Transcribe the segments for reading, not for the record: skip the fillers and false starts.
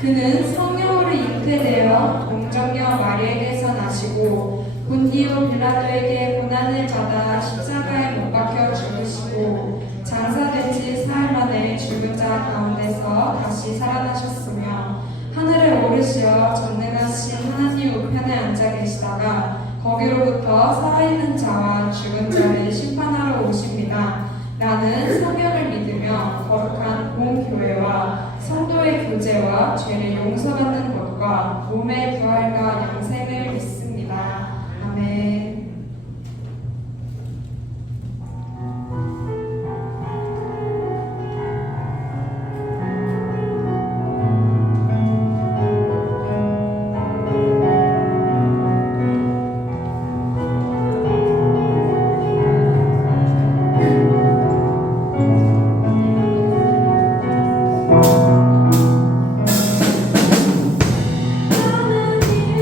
그는 성령으로 잉태되어 동정녀 마리에게서 나시고 본디오 빌라도에게 고난을 받아 십자가에 못 박혀 죽으시고 장사된 지 사흘 만에 죽은 자 가운데서 다시 살아나셨으며 하늘에 오르시어 전능하신 하나님 우편에 앉아 계시다가 거기로부터 살아있는 자와 죽은 자를 심판하러 오십니다. 나는 성경을 믿으며 거룩한 공교회와 성도의 교제와 죄를 용서받는 것과 몸의 부활과 영생을 믿습니다. 아멘. 하나님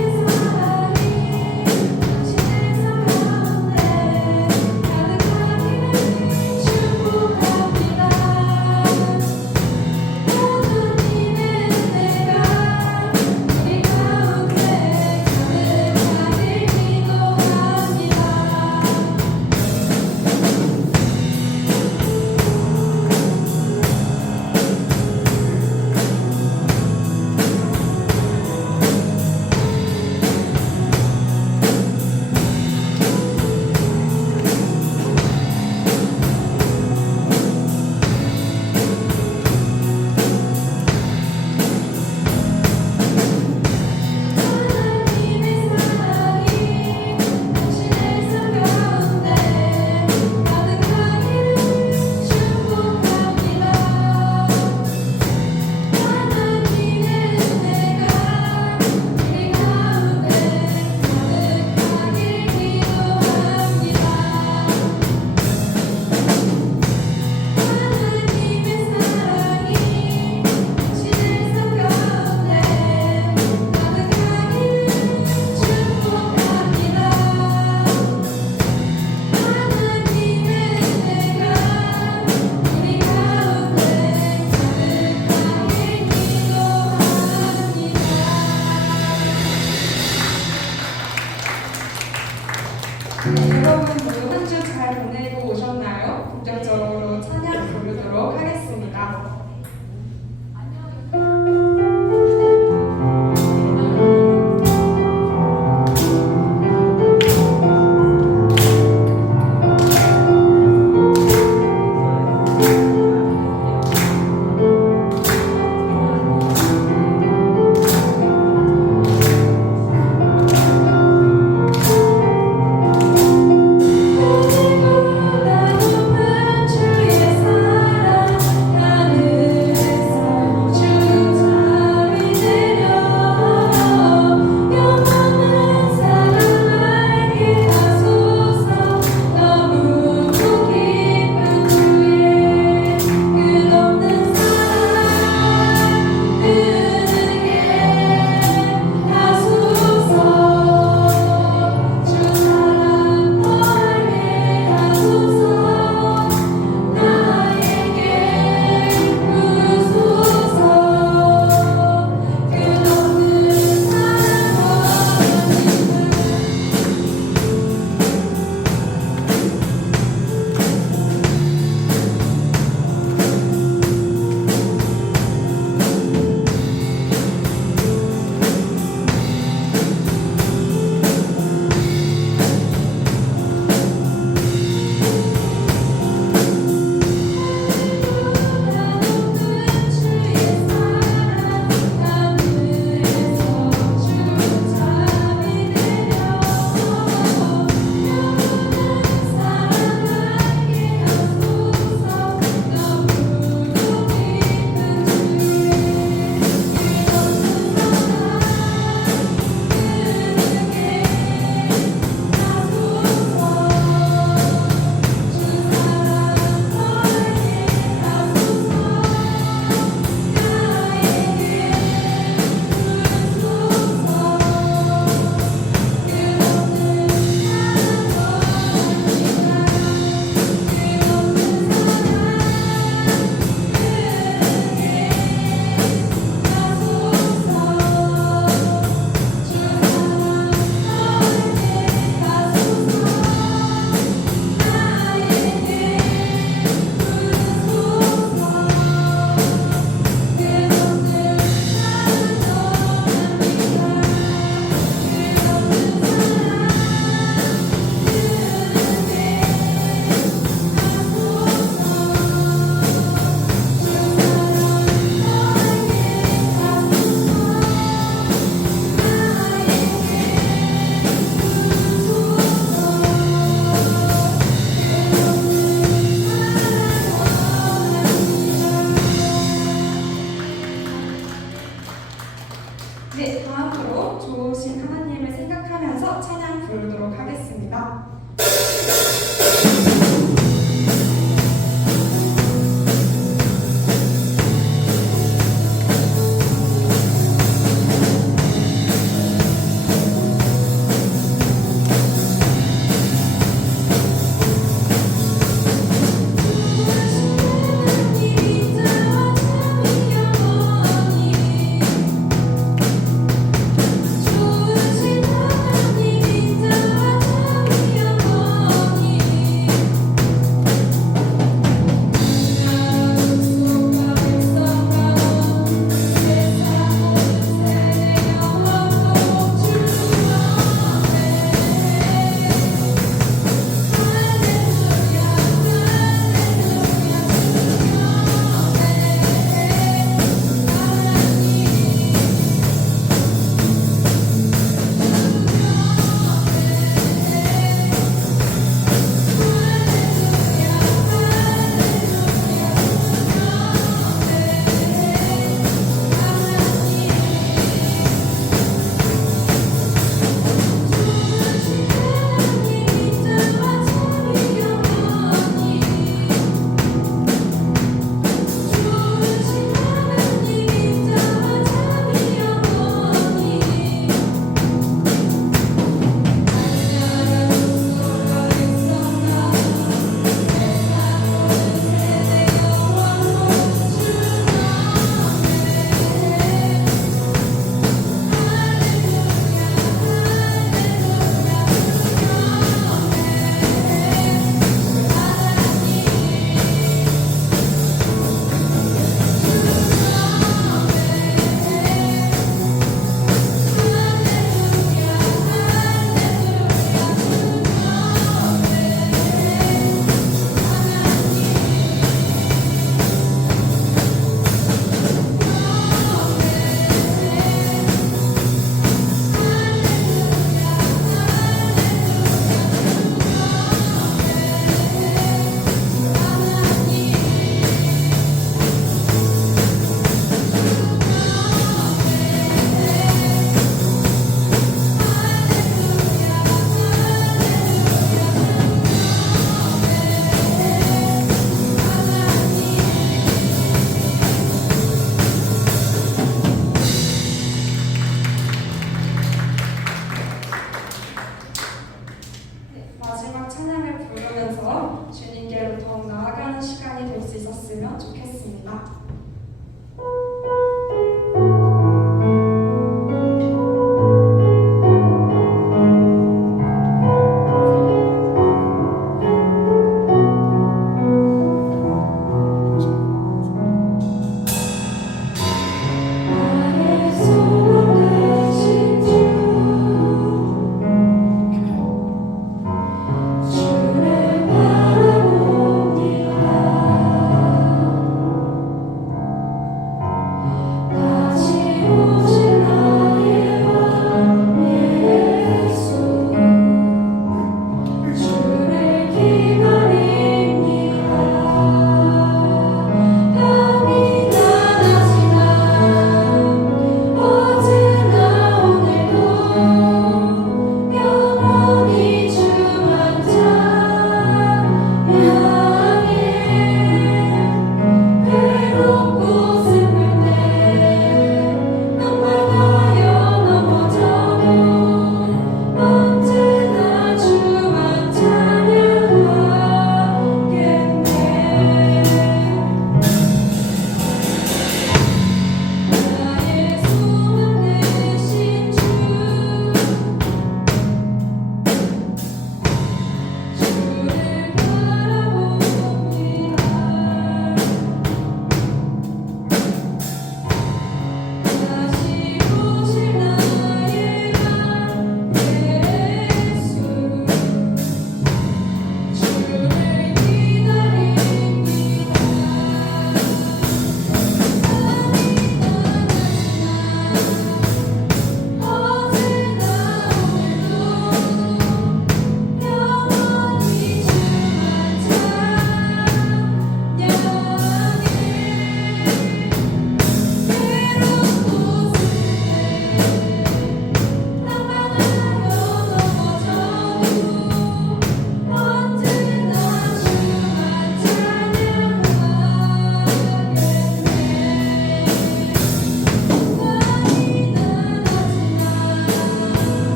있었으면 좋겠습니다.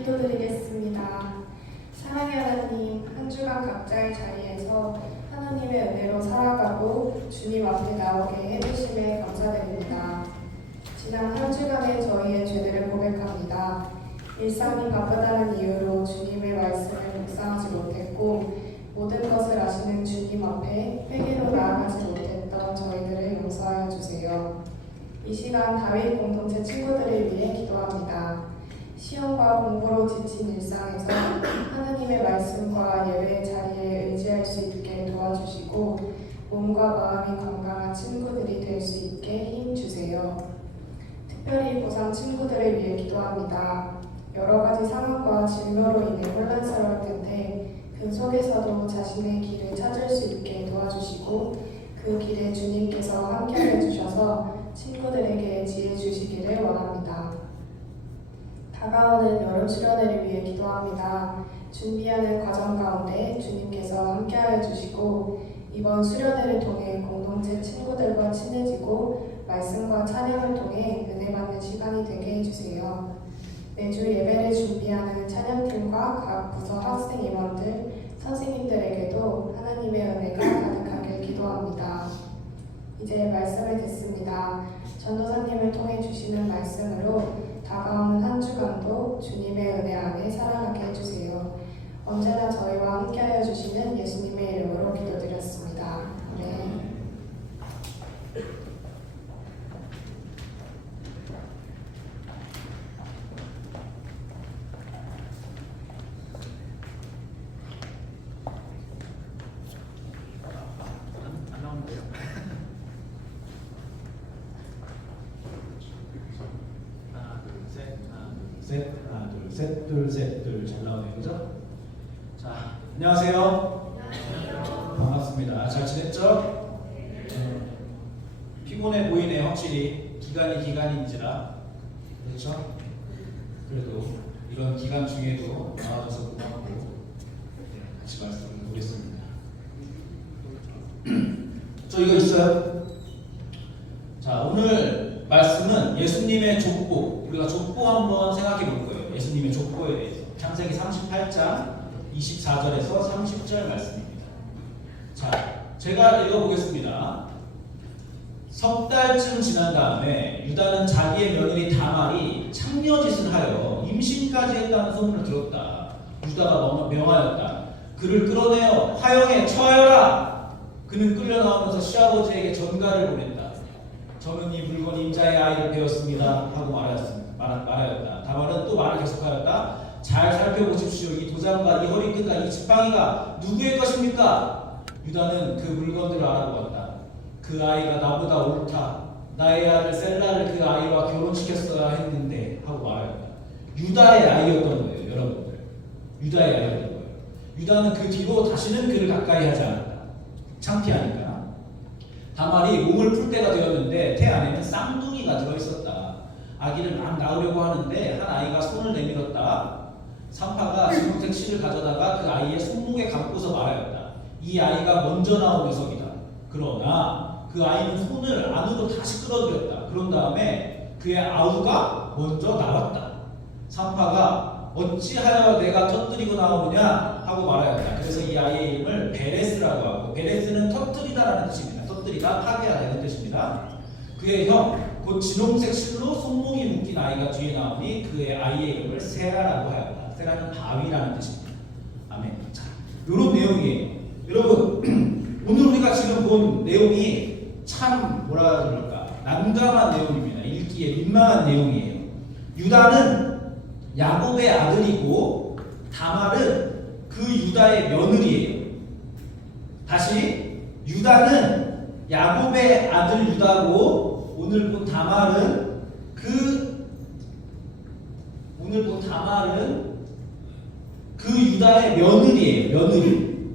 기도드리겠습니다. 사랑의 하나님, 한 주간 각자의 자리에서 하나님의 은혜로 살아가고 주님 앞에 나오게 해주심에 감사드립니다. 지난 한 주간의 저희의 죄들을 고백합니다. 일상이 바쁘다는 이유로 주님의 말씀을 묵상하지 못했고 모든 것을 아시는 주님 앞에 회개로 나아가지 못했던 저희들을 용서하여 주세요. 이 시간 다윗 공동체 친구들을 위해 기도합니다. 시험과 공부로 지친 일상에서 하나님의 말씀과 예배의 자리에 의지할 수 있게 도와주시고 몸과 마음이 건강한 친구들이 될 수 있게 힘 주세요. 특별히 고3 친구들을 위해 기도합니다. 여러 가지 상황과 진로로 인해 혼란스러울 텐데 그 속에서도 자신의 길을 찾을 수 있게 도와주시고 그 길에 주님께서 함께해 주셔서 친구들에게 지혜 주시기를 원합니다. 다가오는 여름 수련회를 위해 기도합니다. 준비하는 과정 가운데 주님께서 함께하여 주시고 이번 수련회를 통해 공동체 친구들과 친해지고 말씀과 찬양을 통해 은혜 받는 시간이 되게 해주세요. 매주 예배를 준비하는 찬양팀과 각 부서 학생 임원들, 선생님들에게도 하나님의 은혜가 가득하길 기도합니다. 이제 말씀을 듣습니다. 전도사님을 통해 주시는 말씀으로 다가오는 한 주간도 주님의 은혜 안에 살아가게 해주세요. 언제나 저희와 함께하여 주시는 예수님의 이름으로 기도드렸습니다. 아멘. 안 나오는데요? 하나, 둘, 셋, 하나, 둘, 셋, 하나, 둘, 셋, 둘, 셋, 둘. 잘 나오네요, 그죠? 자, 안녕하세요. 반갑습니다. 잘 지냈죠? 피곤해 보이네, 확실히. 기간인지라. 그렇죠? 그래도 이런 기간 중에도 나와줘서 고맙고 같이 말씀을 보겠습니다. 저 이거 있어요? 자, 오늘 말씀은 예수님의 족보, 우리가 족보 한번 생각해 볼 거예요. 예수님의 족보에 대해서. 창세기 38장 24절에서 30절 말씀입니다. 자, 제가 읽어보겠습니다. 석 달쯤 지난 다음에 유다는 자기의 며느리 다말이 창녀짓을 하여 임신까지 했다는 소문을 들었다. 유다가 명하였다. 그를 끌어내어 화형에 처하여라. 그는 끌려 나오면서 시아버지에게 전가를 보냈다. 저는 이 물건 임자의 아이를 배웠습니다 하고 말하였다. 다말은 또 말을 계속하였다. 잘 살펴보십시오. 이 도장과 이 허리끈과 이 지팡이가 누구의 것입니까? 유다는 그 물건들을 알아보았다. 그 아이가 나보다 옳다. 나의 아들 셀라를 그 아이와 결혼시켰어야 했는데 하고 말하였다. 유다의 아이였던 거예요, 여러분들. 유다의 아이였던 거예요. 유다는 그 뒤로 다시는 그를 가까이 하지 않았다. 창피하니까. 다말이 몸을 풀 때가 되었는데 태 안에는 쌍둥이가 들어있었다. 아기를 막 낳으려고 하는데 한 아이가 손을 내밀었다. 산파가 진홍색 실을 가져다가 그 아이의 손목에 감고서 말하였다. 이 아이가 먼저 나온 녀석이다. 그러나 그 아이는 손을 안으로 다시 끌어들였다. 그런 다음에 그의 아우가 먼저 나왔다. 산파가 어찌하여 내가 터뜨리고 나오느냐 하고 말하였다. 그래서 이 아이의 이름을 베레스라고 하고, 베레스는 터뜨리다라는 뜻입니다. 터뜨리다, 파괴하다는 뜻입니다. 그의 형, 곧 진홍색 실로 손목이 묶인 아이가 뒤에 나오니 그의 아이의 이름을 세라라고 하였다. 세라는 바위라는 뜻입니다. 아멘. 자, 이런 내용이에요. 여러분, 오늘 우리가 지금 본 내용이 참 뭐라 그럴까, 난감한 내용입니다. 읽기에 민망한 내용이에요. 유다는 야곱의 아들이고 다말은 그 유다의 며느리예요. 다시, 유다는 야곱의 아들 유다고 오늘 본 다말은 그 유다의 며느리예요. 며느리.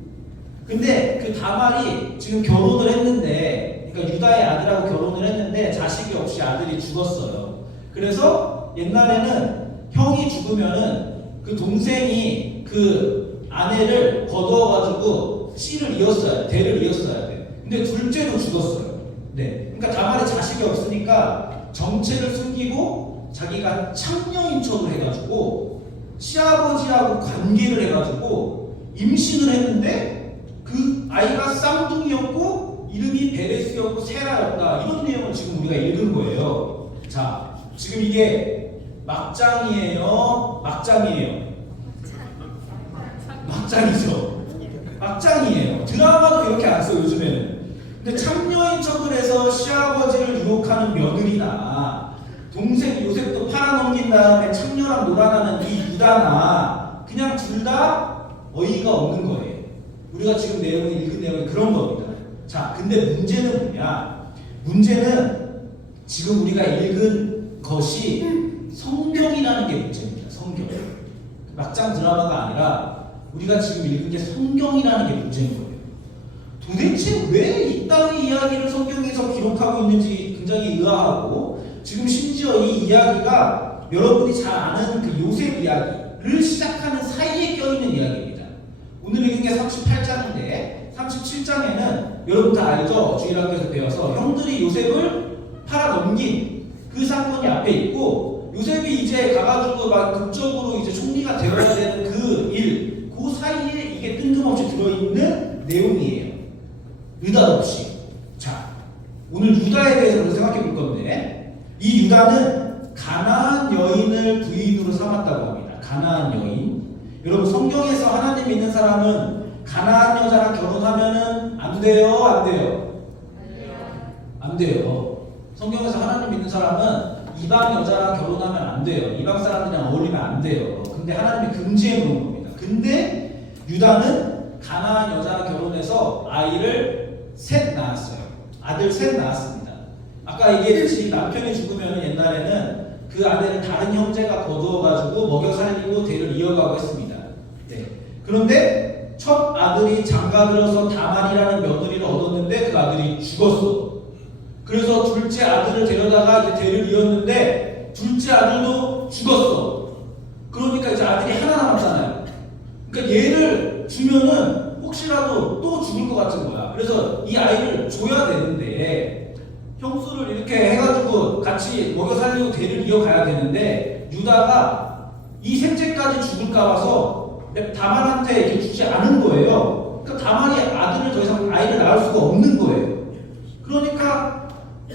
근데 그 다말이 지금 결혼을 했는데, 그러니까 유다의 아들하고 결혼을 했는데 자식이 없이 아들이 죽었어요. 그래서 옛날에는 형이 죽으면은 그 동생이 그 아내를 거두어가지고 씨를 이었어야 돼. 대를 이었어야 돼. 근데 둘째도 죽었어요. 네. 그러니까 다말이 자식이 없으니까 정체를 숨기고 자기가 창녀인 척을 해가지고 시아버지하고 관계를 해가지고 임신을 했는데 그 아이가 쌍둥이였고 이름이 베레스였고 세라였다. 이런 내용을 지금 우리가 읽은 거예요. 자, 지금 이게 막장이에요? 막장이죠. 막장이에요. 드라마도 이렇게 안 써, 요즘에는. 근데 창녀인 척을 해서 시아버지를 유혹하는 며느리나 동생 요셉도 팔아넘긴 다음에 창녀랑 놀아나는 이 유다나 그냥 둘 다 어이가 없는 거예요. 우리가 지금 읽은 내용이 그런 겁니다. 자, 근데 문제는 뭐냐? 문제는 지금 우리가 읽은 것이 성경이라는 게 문제입니다. 성경. 막장 드라마가 아니라 우리가 지금 읽은 게 성경이라는 게 문제인 거예요. 도대체 왜 이따위 이야기를 성경에서 기록하고 있는지 굉장히 의아하고, 지금 심지어 이 이야기가 여러분이 잘 아는 그 요셉 이야기를 시작하는 사이에 껴있는 이야기입니다. 오늘 읽은 게 38장인데 37 17장에는 여러분 다 알죠? 주일학교에서 배워서 형들이 요셉을 팔아넘긴 그 사건이 앞에 있고, 요셉이 이제 가가지고 막 극적으로 이제 총리가 되어야 되는 그 사이에 이게 뜬금없이 들어있는 내용이에요. 느닷없이. 자, 오늘 유다에 대해서 생각해 볼 건데, 이 유다는 가나안 여인을 부인으로 삼았다고 합니다. 가나안 여인. 여러분, 성경에서 하나님 믿는 사람은 가나안 여자랑 결혼하면은 안 돼요? 안 돼요? 안 돼요. 성경에서 하나님 믿는 사람은 이방 여자랑 결혼하면 안 돼요. 이방 사람들이랑 어울리면 안 돼요. 근데 하나님이 금지해 놓은 겁니다. 근데 유다는 가나안 여자랑 결혼해서 아이를 셋 낳았어요. 아들 셋 낳았습니다. 아까 얘기했듯이 남편이 죽으면 옛날에는 그 아들을 다른 형제가 거두어가지고 먹여 살리고 대를 이어가고 했습니다. 네. 그런데 첫 아들이 장가들어서 다말이라는 며느리를 얻었는데 그 아들이 죽었어. 그래서 둘째 아들을 데려다가 이제 대를 이었는데 둘째 아들도 죽었어. 그러니까 이제 아들이 하나 남았잖아요. 그러니까 얘를 주면은 혹시라도 또 죽을 것 같은 거야. 그래서 이 아이를 줘야 되는데 형수를 이렇게 해가지고 같이 먹여 살리고 대를 이어가야 되는데 유다가 이 셋째까지 죽을까 봐서 다말한테 이렇게 주지 않은 거예요. 그러니까 다말이 아들을 더 이상 아이를 낳을 수가 없는 거예요. 그러니까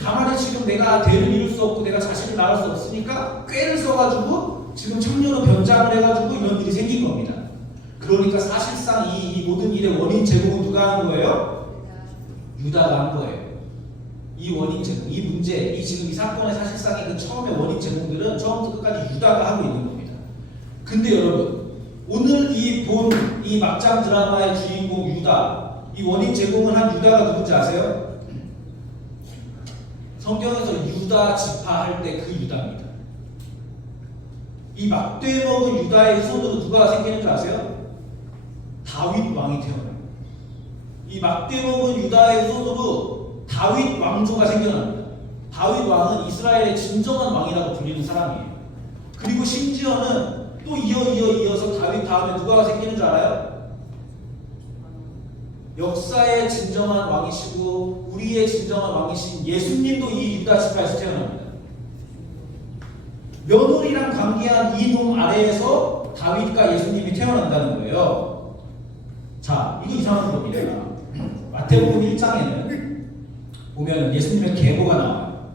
다말이 지금 내가 대를 이룰 수 없고 내가 자식을 낳을 수 없으니까 꾀를 써가지고 지금 청년으로 변장을 해가지고 이런 일이 생긴 겁니다. 그러니까 사실상 이 모든 일의 원인 제공은 누가 한 거예요? 유다가 한 거예요. 이 원인 제공, 이 문제, 지금 이 사건의 사실상의 그 처음의 원인 제공들은 처음부터 끝까지 유다가 하고 있는 겁니다. 근데 여러분, 오늘 이 막장 드라마의 주인공 유다, 이 원인 제공을 한 유다가 누군지 아세요? 성경에서 유다 지파할 때 그 유다입니다. 이 막대 먹은 유다의 후손으로 누가 생기는 줄 아세요? 다윗 왕이 태어나요. 이 막대 먹은 유다의 후손으로 다윗 왕조가 생겨납니다. 다윗 왕은 이스라엘의 진정한 왕이라고 불리는 사람이에요. 그리고 심지어는 또 이어서 다윗 다음에 누가 생기는 줄 알아요? 역사의 진정한 왕이시고 우리의 진정한 왕이신 예수님도 이 유다 지파에서 태어납니다. 며느리랑 관계한 이 놈 아래에서 다윗과 예수님이 태어난다는 거예요. 자, 이거 이상한 겁니다. 마태복음 1장에는 보면 예수님의 계보가 나와요.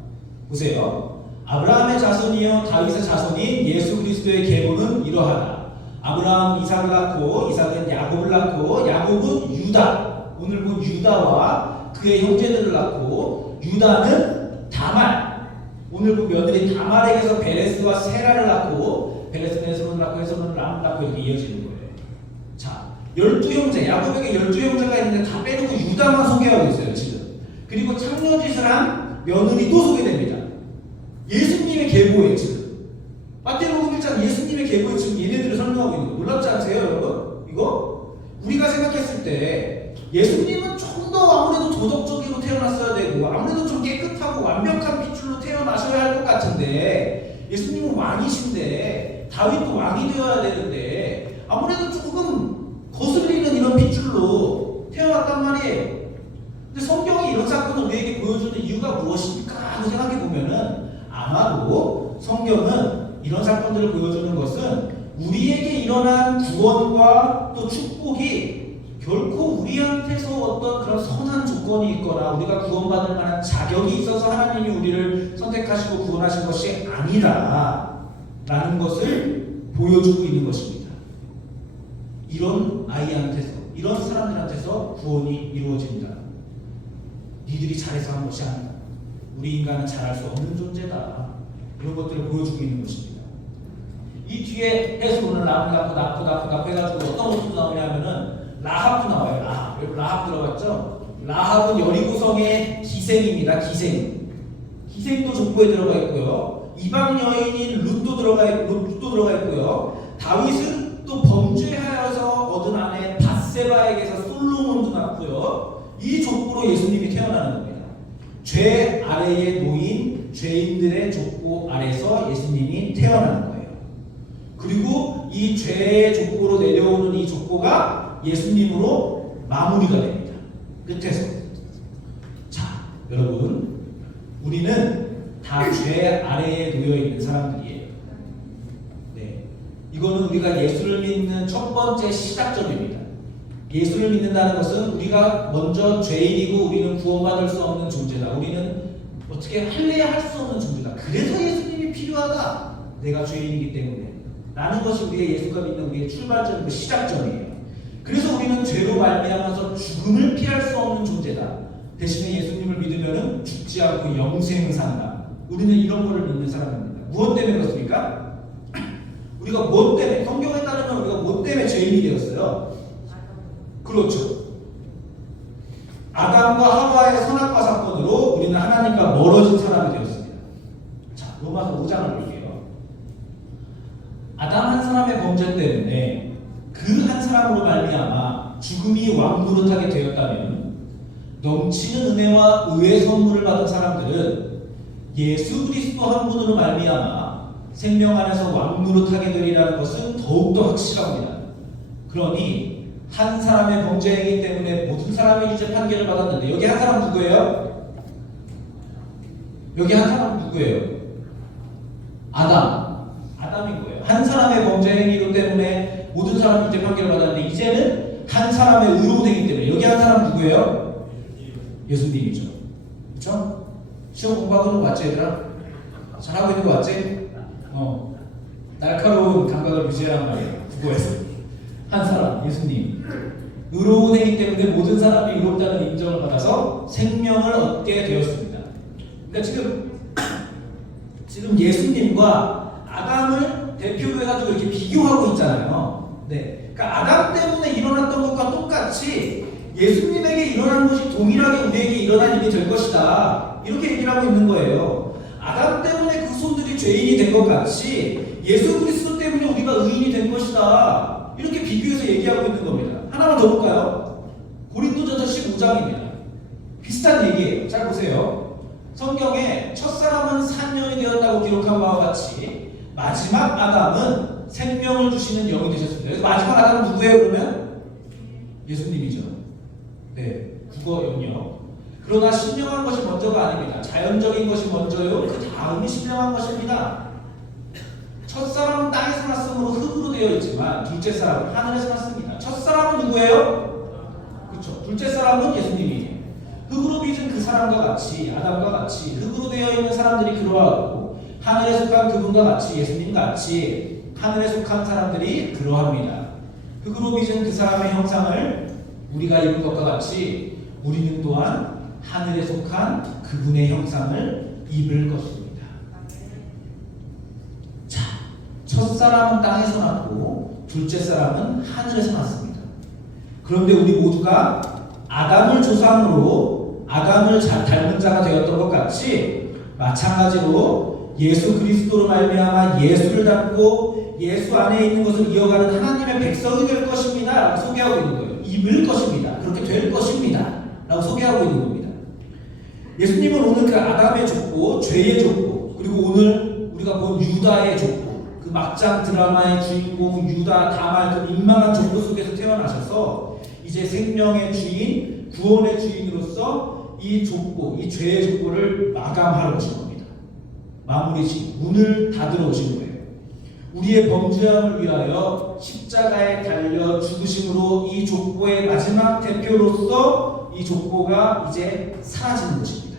보세요. 아브라함의 자손이요 다윗의 자손인 예수 그리스도의 계보는 이러하다. 아브라함은 이삭을 낳고 이삭은 야곱을 낳고 야곱은 유다. 오늘 본 유다와 그의 형제들을 낳고 유다는 다말. 오늘 본 며느리 다말에게서 베레스와 세라를 낳고 베레스는 헤스론을 낳고 헤스론은 람을 낳고 이렇게 이어지는 거예요. 자, 12형제, 야곱에게 12형제가 있는데 다 빼놓고 유다만 소개하고 있어요 지금. 그리고 창녀짓을 한 며느리 또 소개됩니다. 예수님의 계보예요 지금. 마태복음 1장 예수님의 계보에 지금 얘네들을 설명하고 있는 거 놀랍지 않으세요 여러분? 이거? 우리가 생각했을 때 예수님은 좀 더 아무래도 도덕적으로 태어났어야 되고 아무래도 좀 깨끗하고 완벽한 핏줄로 태어나셔야 할 것 같은데 예수님은 왕이신데 다윗도 왕이 되어야 되는데 아무래도 조금 거슬리는 이런 핏줄로 태어났단 말이에요. 근데 성경이 이런 사건을 우리에게 보여주는 이유가 무엇입니까? 하고 생각해 보면은 아마도 성경은 이런 사건들을 보여주는 것은 우리에게 일어난 구원과 또 축복이 결코 우리한테서 어떤 그런 선한 조건이 있거나 우리가 구원받을 만한 자격이 있어서 하나님이 우리를 선택하시고 구원하신 것이 아니라 라는 것을 보여주고 있는 것입니다. 이런 아이한테서, 이런 사람들한테서 구원이 이루어진다. 니들이 잘해서 한 것이 아니다. 우리 인간은 잘할 수 없는 존재다. 이런 것들을 보여주고 있는 것입니다. 이 뒤에 헤스론은 람을 낳고 해가지고 어떤 모습도 나오냐면은 라합도 나와요. 라합. 여러분 라합 들어봤죠? 라합은 여리고성의 기생입니다. 기생도 족보에 들어가 있고요. 이방 여인인 룻도 들어가 있고요. 다윗은 또 범죄하여서 얻은 아내 밧세바에게서 솔로몬도 낳고요. 이 족보로 예수님이 태어나는 겁니다. 죄 아래에 놓인 죄인들의 족보 아래서 예수님이 태어나는 거예요. 그리고 이 죄의 족보로 내려오는 이 족보가 예수님으로 마무리가 됩니다. 끝에서. 자, 여러분, 우리는 다 죄 아래에 놓여 있는 사람들이에요. 네, 이거는 우리가 예수를 믿는 첫 번째 시작점입니다. 예수를 믿는다는 것은 우리가 먼저 죄인이고 우리는 구원받을 수 없는 존재다. 우리는 어떻게 할래야 할 수 없는 존재다. 그래서 예수님이 필요하다. 내가 죄인이기 때문에. 라는 것이 우리의 예수가 믿는 우리의 출발점이고 시작점이에요. 그래서 우리는 죄로 말미암아서 죽음을 피할 수 없는 존재다. 대신에 예수님을 믿으면 죽지 않고 영생을 산다. 우리는 이런 거를 믿는 사람입니다. 무엇 때문에 그렇습니까? 우리가 무엇 때문에, 성경에 따르면 우리가 무엇 때문에 죄인이 되었어요? 그렇죠. 아담과 하와의 선악과 사건으로 우리는 하나님과 멀어진 사람이 되었습니다. 자, 로마서 5장을 볼게요. 아담 한 사람의 범죄 때문에 그 한 사람으로 말미암아 죽음이 왕노릇하게 되었다면 넘치는 은혜와 의의 선물을 받은 사람들은 예수 그리스도 한 분으로 말미암아 생명 안에서 왕노릇하게 되리라는 것은 더욱더 확실합니다. 그러니 한 사람의 범죄 행위 때문에 모든 사람이 유죄 판결을 받았는데 여기 한 사람 누구예요? 여기 한 사람 누구예요? 아담인 거예요. 한 사람의 범죄 행위로 때문에 모든 사람이 유죄 판결을 받았는데 이제는 한 사람의 의로운 행위 때문에 여기 한 사람 누구예요? 예수님이죠. 그렇죠? 시험 공부하고 있는 거 맞지 얘들아? 잘하고 있는 거 맞지? 날카로운 감각을 유지하란 말이에요. 국어에서 한 사람, 예수님. 의로운 행위 때문에 모든 사람이 의롭다는 인정을 받아서 생명을 얻게 되었습니다. 그러니까 지금 예수님과 아담을 대표로 해가지고 이렇게 비교하고 있잖아요. 네. 그러니까 아담 때문에 일어났던 것과 똑같이 예수님에게 일어난 것이 동일하게 우리에게 일어난 일이 될 것이다. 이렇게 얘기를 하고 있는 거예요. 아담 때문에 그 손들이 죄인이 된 것 같이 예수 그리스도 때문에 우리가 의인이 된 것이다. 이렇게 비교해서 얘기하고 있는 겁니다. 하나만 더 볼까요? 고린도전서 15장입니다. 비슷한 얘기예요. 잘 보세요. 성경에 첫사람은 3년이 되었다고 기록한 바와 같이 마지막 아담은 생명을 주시는 영이 되셨습니다. 그래서 마지막 아담은 누구예요 그러면? 예수님이죠. 네, 국어 영역. 그러나 신령한 것이 먼저가 아닙니다. 자연적인 것이 먼저요. 그 다음이 신령한 것입니다. 첫사람은 땅에서 났으므로 흙으로 되어 있지만 둘째 사람은 하늘에서 났습니다. 첫사람은 누구예요? 그렇죠. 둘째 사람은 예수님이에요. 흙으로 빚은 그 사람과 같이 아담과 같이 흙으로 되어 있는 사람들이 그러하고 하늘에 속한 그분과 같이 예수님 같이 하늘에 속한 사람들이 그러합니다. 흙으로 빚은 그 사람의 형상을 우리가 입은 것과 같이 우리는 또한 하늘에 속한 그분의 형상을 입을 것입니다. 자, 첫사람은 땅에서 났고 둘째 사람은 하늘에서 났습니다. 그런데 우리 모두가 아담을 조상으로 아담을 닮은 자가 되었던 것 같이 마찬가지로 예수 그리스도로 말미암아 예수를 닮고 예수 안에 있는 것을 이어가는 하나님의 백성이 될 것입니다 라고 소개하고 있는 거예요. 입을 것입니다. 그렇게 될 것입니다 라고 소개하고 있는 겁니다. 예수님은 오늘 그 아담의 족보, 죄의 족보, 그리고 오늘 우리가 본 유다의 족보, 그 막장 드라마의 주인공 유다 다말 그 민망한 족보 속에서 태어나셔서 이제 생명의 주인, 구원의 주인으로서 이 족보, 이 죄의 족보를 마감하러 오신 겁니다. 마무리 지 문을 닫으러 오신 거예요. 우리의 범죄함을 위하여 십자가에 달려 죽으심으로 이 족보의 마지막 대표로서 이 족보가 이제 사라지는 것입니다.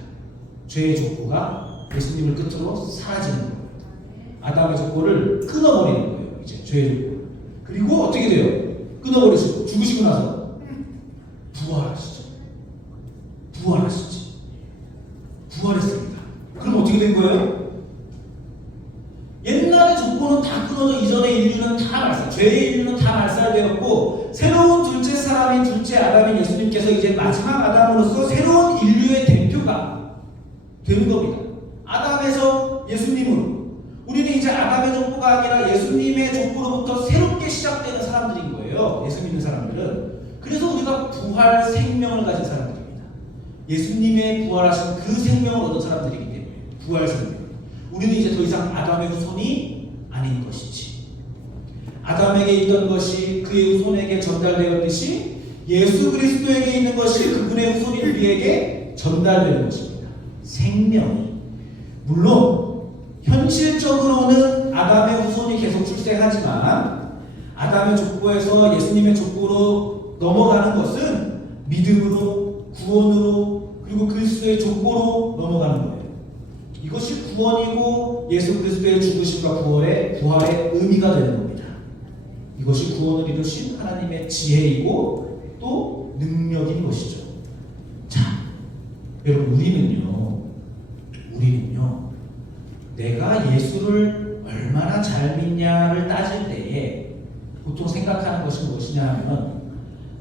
죄의 족보가 예수님을 끝으로 사라지는 겁니다. 아담의 족보를 끊어버리는 거예요. 이제 죄의 족보. 그리고 어떻게 돼요? 끊어버리시고 죽으시고 나서 부활하시죠. 부활했습니다. 그럼 어떻게 된 거예요? 옛날의 족보는 다 끊어져 이전의 인류는 다 말살, 죄의 인류는 다 말살되었고 새로운 둘째 사람인 둘째 아담인 예수님께서 이제 마지막 아담으로서 새로운 인류의 대표가 되는 겁니다. 아담에서 예수님으로 우리는 이제 아담의 족보가 아니라 예수님의 족보로부터 새롭게 시작되는 사람들인 거예요. 예수 믿는 사람들은. 그래서 우리가 부활 생명을 가진 사람들입니다. 예수님의 부활하신 그 생명을 얻은 사람들이기 때문에 부활 생명. 우리는 이제 더 이상 아담의 후손이 아닌 것이지. 아담에게 있던 것이 그의 후손에게 전달되었듯이 예수 그리스도에게 있는 것이 그분의 그에게 전달되는 것입니다. 생명이. 물론 현실적으로는 아담의 후손이 계속 출생하지만 아담의 족보에서 예수님의 족보로 넘어가는 것은 믿음으로, 구원으로, 그리고 그리스도의 족보로 넘어가는 거예요. 이것이 구원이고 예수 그리스도의 죽으심과 부활의 의미가 되는 겁니다. 이것이 구원을 이루신 하나님의 지혜이고 또 능력인 것이죠. 자, 여러분 우리는요 내가 예수를 얼마나 잘 믿냐를 따질 때에 보통 생각하는 것이 무엇이냐 하면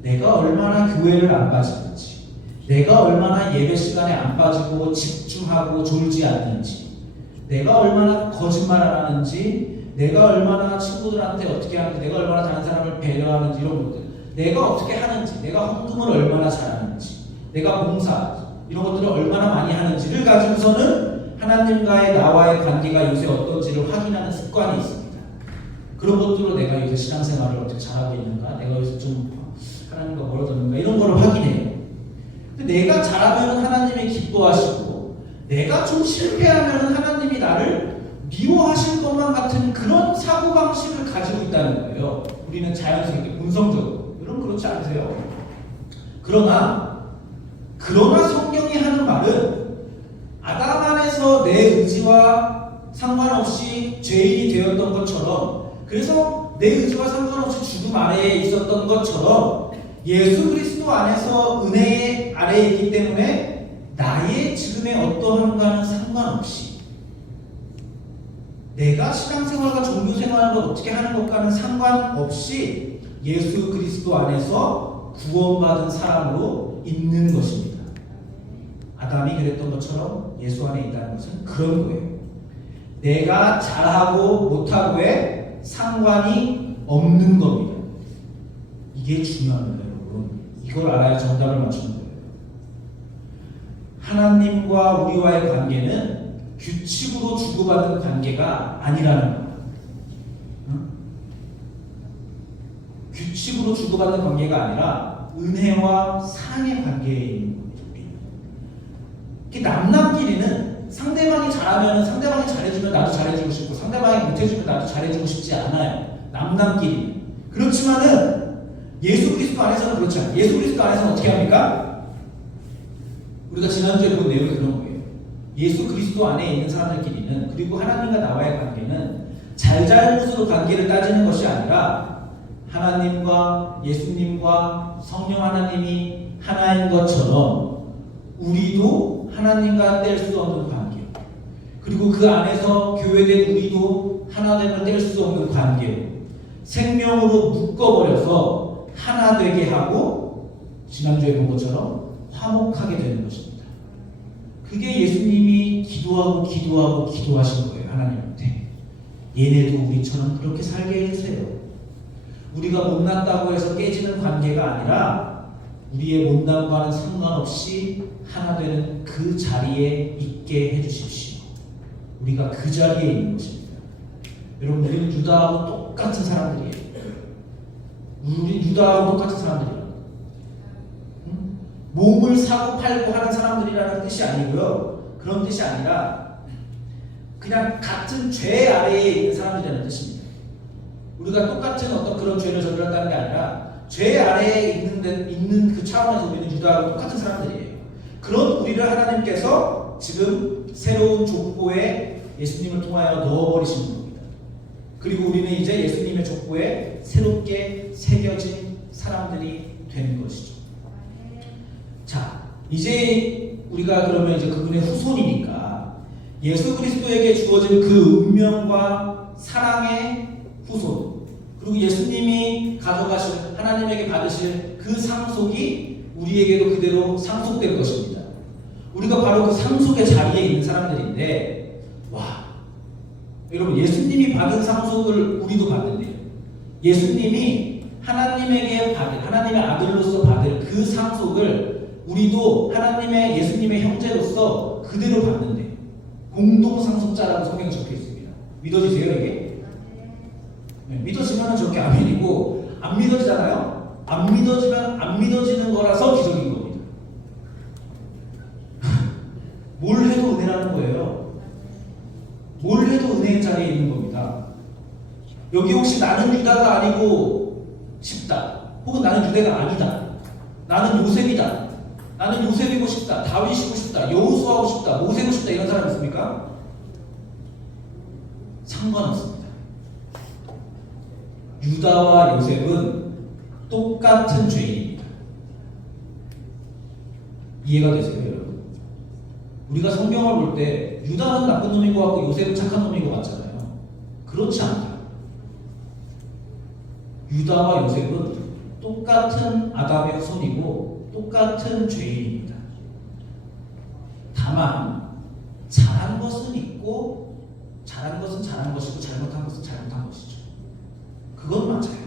내가 얼마나 교회를 안 빠지는지, 내가 얼마나 예배 시간에 안 빠지고 집중하고 졸지 않는지, 내가 얼마나 거짓말 안 하는지, 내가 얼마나 친구들한테 어떻게 하는지, 내가 얼마나 다른 사람을 배려하는지, 이런 것들, 내가 어떻게 하는지, 내가 헌금을 얼마나 잘하는지, 내가 봉사 이런 것들을 얼마나 많이 하는지를 가지고서는 하나님과의 나와의 관계가 요새 어떤지를 확인하는 습관이 있습니다. 그런 것들로 내가 요새 신앙생활을 어떻게 잘하고 있는가, 내가 요새 좀 하나님과 멀어졌는가, 이런 거를 확인해요. 근데 내가 잘하면 하나님이 기뻐하시고 내가 좀 실패하면 하나님이 나를 미워하실 것만 같은 그런 사고방식을 가지고 있다는 거예요. 우리는 자연스럽게 본성적으로. 여러분 그렇지 않으세요? 그러나 성경이 하는 말은 아담 안에서 내 의지와 상관없이 죄인이 되었던 것처럼, 그래서 내 의지와 상관없이 죽음 아래에 있었던 것처럼 예수 그리스도 안에서 은혜 아래에 있기 때문에 나의 지금의 어떠함과는 상관없이, 내가 신앙생활과 종교생활을 어떻게 하는 것과는 상관없이 예수 그리스도 안에서 구원받은 사람으로 있는 것입니다. 아담이 그랬던 것처럼 예수 안에 있다는 것은 그런 거예요. 내가 잘하고 못하고에 상관이 없는 겁니다. 이게 중요합니다, 여러분. 이걸 알아야 정답을 맞추는 거예요. 하나님과 우리와의 관계는 규칙으로 주고받는 관계가 아니라는 거예요. 응? 규칙으로 주고받는 관계가 아니라 은혜와 사랑의 관계에 있는 겁니다. 남남끼리는 상대방이 잘하면 상대방이 잘해주면 나도 잘해주고 싶고, 상대방이 못해주면 나도 잘해주고 싶지 않아요. 남남끼리. 그렇지만은 예수 그리스도 안에서는 그렇지 않아요. 예수 그리스도 안에서는 어떻게 합니까? 우리가 지난주에 본 내용이 그런 거예요. 예수 그리스도 안에 있는 사람들끼리는, 그리고 하나님과 나와의 관계는 잘잘못으로 관계를 따지는 것이 아니라 하나님과 예수님과 성령 하나님이 하나인 것처럼 우리도 하나님과 뗄 수 없는 관계, 그리고 그 안에서 교회된 우리도 하나됨을 뗄 수 없는 관계, 생명으로 묶어버려서 하나 되게 하고 지난주에 본 것처럼 화목하게 되는 것입니다. 그게 예수님이 기도하신 거예요. 하나님한테 얘네도 우리처럼 그렇게 살게 해주세요. 우리가 못났다고 해서 깨지는 관계가 아니라 우리의 못남과는 상관없이 하나 되는 그 자리에 있게 해주십시오. 우리가 그 자리에 있는 것입니다. 여러분 우리는 유다하고 똑같은 사람들이에요. 우리 유다하고 똑같은 사람들이에요. 응? 몸을 사고 팔고 하는 사람들이라는 뜻이 아니고요. 그런 뜻이 아니라 그냥 같은 죄 아래에 있는 사람들이라는 뜻입니다. 우리가 똑같은 어떤 그런 죄를 저질렀다는 게 아니라 죄 아래에 있는 그 차원에서 우리는 유다하고 똑같은 사람들이에요. 그런 우리를 하나님께서 지금 새로운 족보에 예수님을 통하여 넣어버리시는 겁니다. 그리고 우리는 이제 예수님의 족보에 새롭게 새겨진 사람들이 되는 것이죠. 자, 이제 우리가 그러면 이제 그분의 후손이니까 예수 그리스도에게 주어진 그 운명과 사랑의 후손, 그리고 예수님이 가져가실, 하나님에게 받으실 그 상속이 우리에게도 그대로 상속될 것입니다. 우리가 바로 그 상속의 자리에 있는 사람들인데, 와, 여러분 예수님이 받은 상속을 우리도 받는데요. 예수님이 하나님에게 받을, 하나님의 아들로서 받을 그 상속을 우리도 하나님의 예수님의 형제로서 그대로 받는데요. 공동 상속자라고 성경에 적혀 있습니다. 믿어지세요 이게? 네, 믿어지면 저렇게 아멘이고, 안 믿어지잖아요? 안 믿어지면 안 믿어지는 거라서 기적인 겁니다. 뭘 해도 은혜라는 거예요. 뭘 해도 은혜의 자리에 있는 겁니다. 여기 혹시 나는 유다가 아니고 싶다. 혹은 나는 유다가 아니다. 나는 요셉이다. 나는 요셉이고 싶다. 다윗이고 싶다. 여호수아고 싶다. 모세고 싶다. 이런 사람 있습니까? 상관없습니다. 유다와 요셉은 똑같은 죄인입니다. 이해가 되세요, 여러분? 우리가 성경을 볼 때 유다는 나쁜 놈인 것 같고 요셉은 착한 놈인 것 같잖아요. 그렇지 않다. 유다와 요셉은 똑같은 아담의 후손이고 똑같은 죄인입니다. 다만 잘한 것은 있고 잘한 것은 잘한 것이고 잘못한 것은 잘못한 것이죠. 그건 맞아요.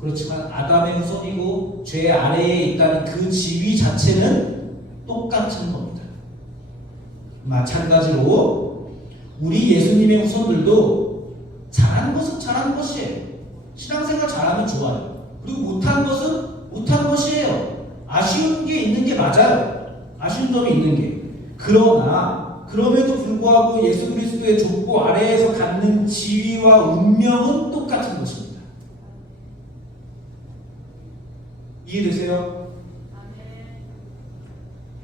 그렇지만 아담의 후손이고 죄 아래에 있다는 그 지위 자체는 똑같은 겁니다. 마찬가지로 우리 예수님의 후손들도 잘한 것은 잘한 것이에요. 신앙생활 잘하면 좋아요. 그리고 못한 것은 못한 것이에요. 아쉬운 게 있는 게 맞아요. 아쉬운 점이 있는 게. 그러나 그럼에도 불구하고 예수 그리스도의 족보 아래에서 갖는 지위와 운명은 똑같은 것입니다. 이해되세요?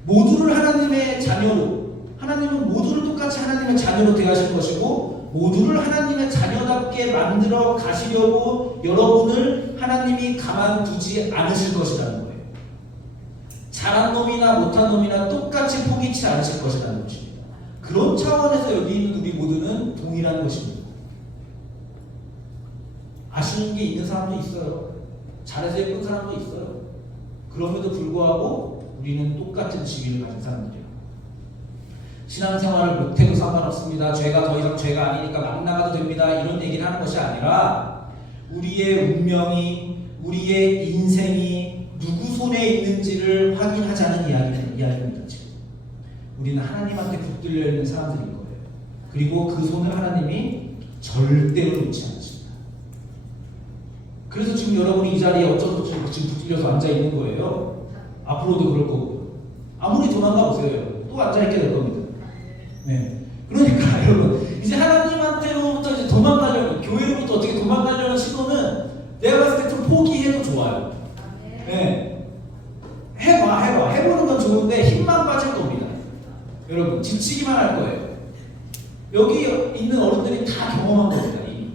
모두를 하나님의 자녀로, 하나님은 모두를 똑같이 하나님의 자녀로 대하실 것이고 모두를 하나님의 자녀답게 만들어 가시려고 여러분을 하나님이 가만두지 않으실 것이라는 거예요. 잘한 놈이나 못한 놈이나 똑같이 포기치 않으실 것이라는 것입니다. 그런 차원에서 여기 있는 우리 모두는 동일한 것입니다. 아쉬운 게 있는 사람도 있어요. 잘해서 예쁜 사람도 있어요. 그럼에도 불구하고 우리는 똑같은 지위를 가진 사람들이에요. 신앙생활을 못해도 상관없습니다. 죄가 더 이상 죄가 아니니까 막 나가도 됩니다. 이런 얘기를 하는 것이 아니라 우리의 운명이, 우리의 인생이 누구 손에 있는지를 확인하자는 이야기입니다. 지금. 우리는 하나님한테 붙들려 있는 사람들인 거예요. 그리고 그 손을 하나님이 절대로 놓지 않으십니다. 그래서 지금 여러분이 이 자리에 어쩌고 지금 붙들려서 앉아 있는 거예요. 앞으로도 그럴 거고요. 아무리 도망가 보세요. 또 앉아 있게 될 겁니다. 네. 그러니까 여러분 이제 하나님한테로부터 이제 도망가려는, 교회로부터 어떻게 도망가려는 시도는 내가 봤을 때 좀 포기해도 좋아요. 네. 해보는 건 좋은데 힘만 빠질 겁니다. 여러분 지치기만 할 거예요. 여기 있는 어른들이 다 경험한 겁니다. 이미.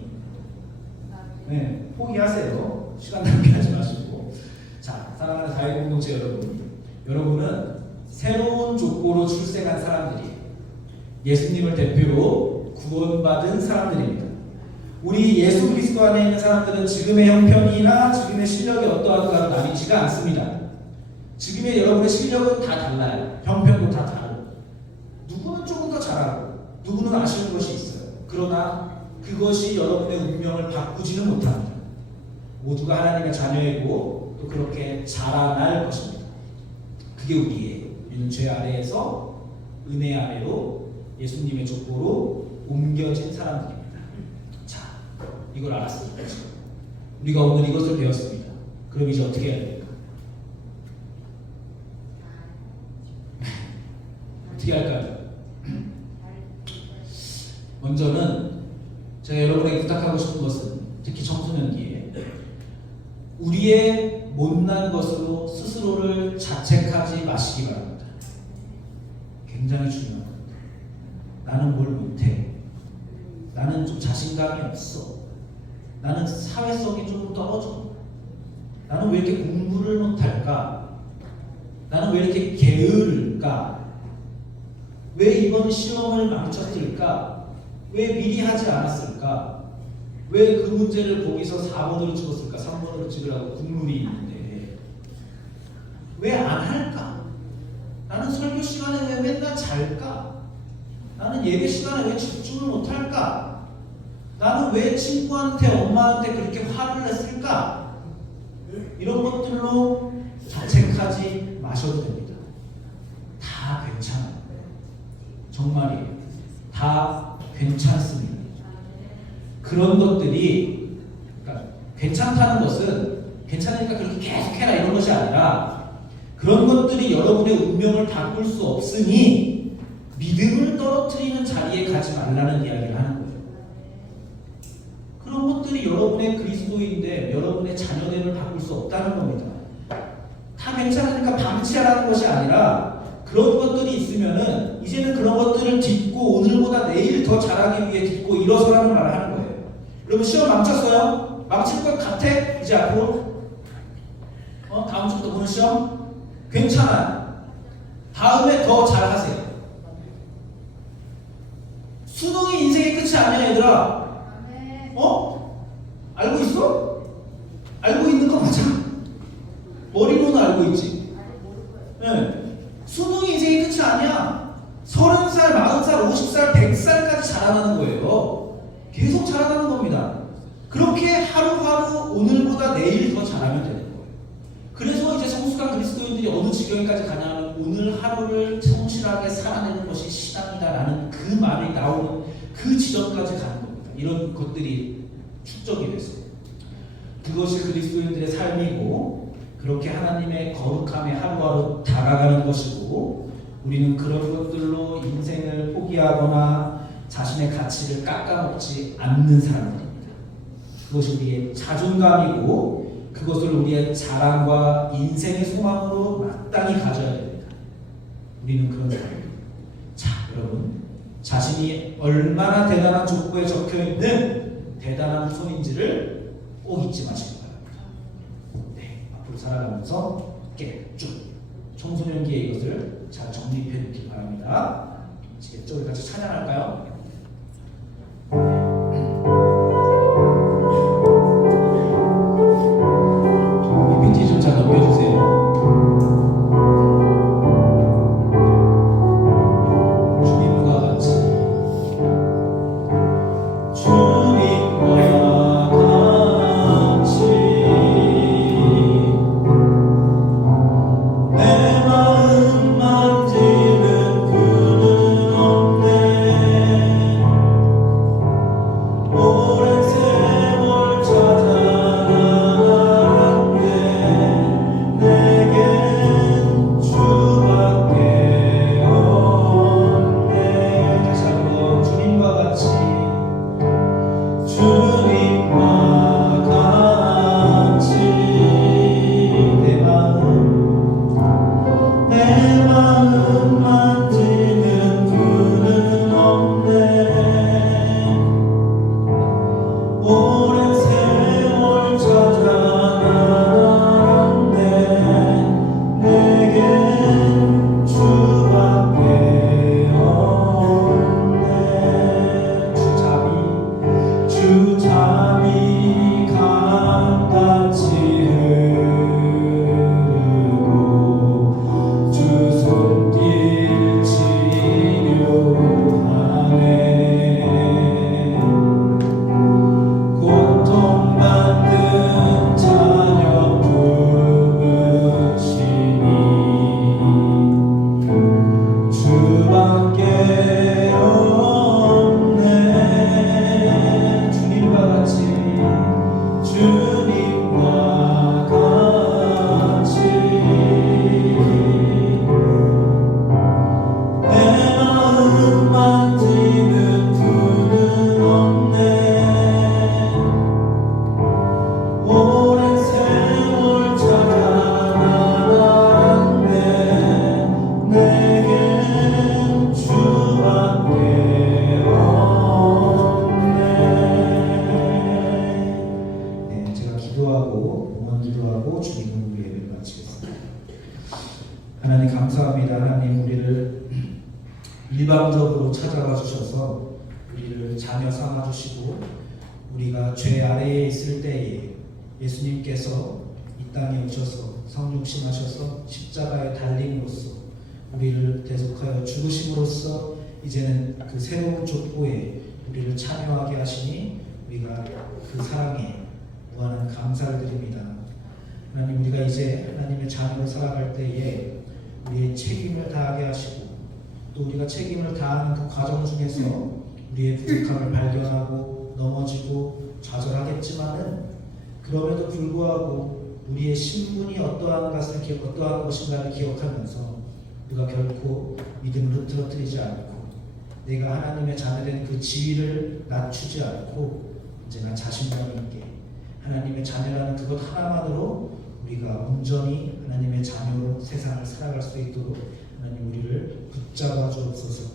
네. 포기하세요. 시간 낭비하지 마시고. 자, 사랑하는 다윗 공동체 여러분은 새로운 족보로 출생한 사람들이에요. 예수님을 대표로 구원받은 사람들입니다. 우리 예수 그리스도 안에 있는 사람들은 지금의 형편이나 지금의 실력이 어떠한가로 나뉘지가 않습니다. 지금의 여러분의 실력은 다 달라요. 형편도 다 다르고 누구는 조금 더 잘하고 누구는 아쉬운 것이 있어요. 그러나 그것이 여러분의 운명을 바꾸지는 못합니다. 모두가 하나님의 자녀이고 또 그렇게 자라날 것입니다. 그게 우리예요. 우리는 죄 아래에서 은혜 아래로 예수님의 족보로 옮겨진 사람들입니다. 자, 이걸 알았습니다. 우리가 오늘 이것을 배웠습니다. 그럼 이제 어떻게 해야 됩니까? 어떻게 할까요? 먼저는 제가 여러분에게 부탁하고 싶은 것은 특히 청소년기에 우리의 못난 것으로 스스로를 자책하지 마시기 바랍니다. 굉장히 중요한 겁니다. 나는 뭘 못해. 나는 좀 자신감이 없어. 나는 사회성이 조금 떨어져. 나는 왜 이렇게 공부를 못할까? 나는 왜 이렇게 게으를까? 왜 이번 시험을 망쳤을까? 왜 미리 하지 않았을까? 왜 그 문제를 거기서 4번으로 찍었을까? 3번으로 찍으라고 국룰이 있는데 왜 안 할까? 나는 설교 시간에 왜 맨날 잘까? 나는 예배 시간에 왜 집중을 못할까? 나는 왜 친구한테 엄마한테 그렇게 화를 냈을까? 이런 것들로 자책하지 마셔도 됩니다. 다 괜찮아요. 정말이에요. 다 괜찮습니다. 그런 것들이, 그러니까 괜찮다는 것은 괜찮으니까 그렇게 계속해라 이런 것이 아니라 그런 것들이 여러분의 운명을 바꿀 수 없으니 믿음을 떨어뜨리는 자리에 가지 말라는 이야기를 하는 거예요. 그런 것들이 여러분의 그리스도인데 여러분의 자녀됨을 바꿀 수 없다는 겁니다. 다 괜찮으니까 방치하라는 것이 아니라 그런 것들이 있으면은 이제는 그런 것들을 딛고 오늘보다 내일 더 잘하기 위해 딛고 일어서라는 말을 하는 거예요. 여러분 시험 망쳤어요? 망칠 것 같아? 이제 앞으로? 다음 주부터 보는 시험? 괜찮아요. 다음에 더 잘하세요. 수능이 인생의 끝이 아니야 얘들아. 알고 있어? 알고 있는 거 맞아? 머리로는 알고 있지. 네. 수능이 인생의 끝이 아니야. 30살, 40살, 50살, 100살까지 자라나는 거예요. 계속 자라나는 겁니다. 그렇게 하루하루 오늘보다 내일 더 잘하면 되는 거예요. 그래서 이제 성숙한 그리스도인들이 어느 지경까지 가냐면 오늘 하루를 성실하게 살아내는 것이 신앙이다라는 그 말이 나오는 그 지점까지 가는 겁니다. 이런 것들이 축적이 됐어요. 그것이 그리스도인들의 삶이고 그렇게 하나님의 거룩함에 하루하루 다가가는 것이고 우리는 그런 것들로 인생을 포기하거나 자신의 가치를 깎아먹지 않는 사람들입니다. 그것이 우리의 자존감이고 그것을 우리의 자랑과 인생의 소망으로 마땅히 가져야 됩니다. 우리는 그런 사람입니다. 자, 여러분 자신이 얼마나 대단한 족보에 적혀있는 대단한 후손인지를 꼭 잊지 마시기 바랍니다. 네, 앞으로 살아가면서 쭉 청소년기에 이것을 잘 정립해 놓기 바랍니다. 아시겠죠? 우리 같이 찬양할까요? PPT 좀 잘 넘겨주세요. 하나님 감사합니다. 하나님 우리를 일방적으로 찾아와 주셔서 우리를 자녀 삼아 주시고 우리가 죄 아래에 있을 때에 예수님께서 이 땅에 오셔서 성육신하셔서 십자가에 달림으로써 우리를 대속하여 죽으심으로써 이제는 그 새로운 족보에 우리를 참여하게 하시니 우리가 그 사랑에 무한한 감사를 드립니다. 하나님 우리가 이제 하나님의 자녀로 살아갈 때에 우리의 책임을 다하게 하시고 또 우리가 책임을 다하는 그 과정 중에서 우리의 부족함을 발견하고 넘어지고 좌절하겠지만은 그럼에도 불구하고 우리의 신분이 어떠한 것인가를 기억하면서 우리가 결코 믿음을 흐트러뜨리지 않고 내가 하나님의 자녀된 그 지위를 낮추지 않고 언제나 자신감 있게 하나님의 자녀라는 그것 하나만으로 우리가 온전히 하나님의 자녀로 세상을 살아갈 수 있도록 하나님 우리를 붙잡아 주옵소서.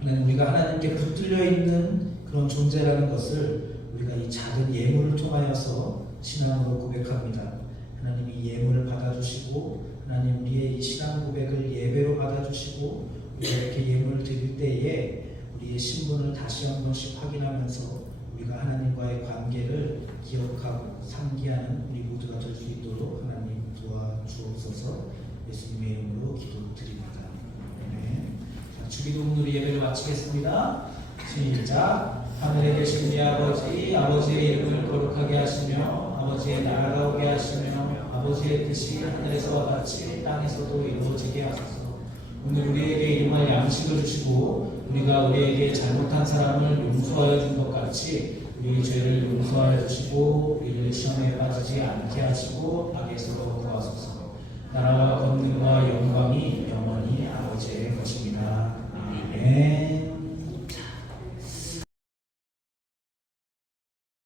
하나님 우리가 하나님께 붙들려 있는 그런 존재라는 것을 우리가 이 작은 예물을 통하여서 신앙으로 고백합니다. 하나님 이 예물을 받아주시고 하나님 우리의 이 신앙 고백을 예배로 받아주시고 우리가 이렇게 예물을 드릴 때에 우리의 신분을 다시 한 번씩 확인하면서 우리가 하나님과의 관계를 기억하고 상기하는 우리 모두가 될 수 있도록 하나님 도와주옵소서. 예수님의 이름으로 기도드립니다. 아멘. 자, 주기도문으로 예배를 마치겠습니다. 시작. 하늘에 계신 우리 아버지, 아버지의 이름을 거룩하게 하시며 아버지의 나라가 오게 하시며 아버지의 뜻이 하늘에서와 같이 땅에서도 이루어지게 하소서. 오늘 우리에게 일용할 양식을 주시고 우리가 우리에게 잘못한 사람을 용서하여 준 것 같이 우리의 죄를 용서하여 주시고 우리를 시험에 빠지지 않게 하시고 악에서 구하소서. 나라와 권능과 영광이 영원히 아버지의 것입니다.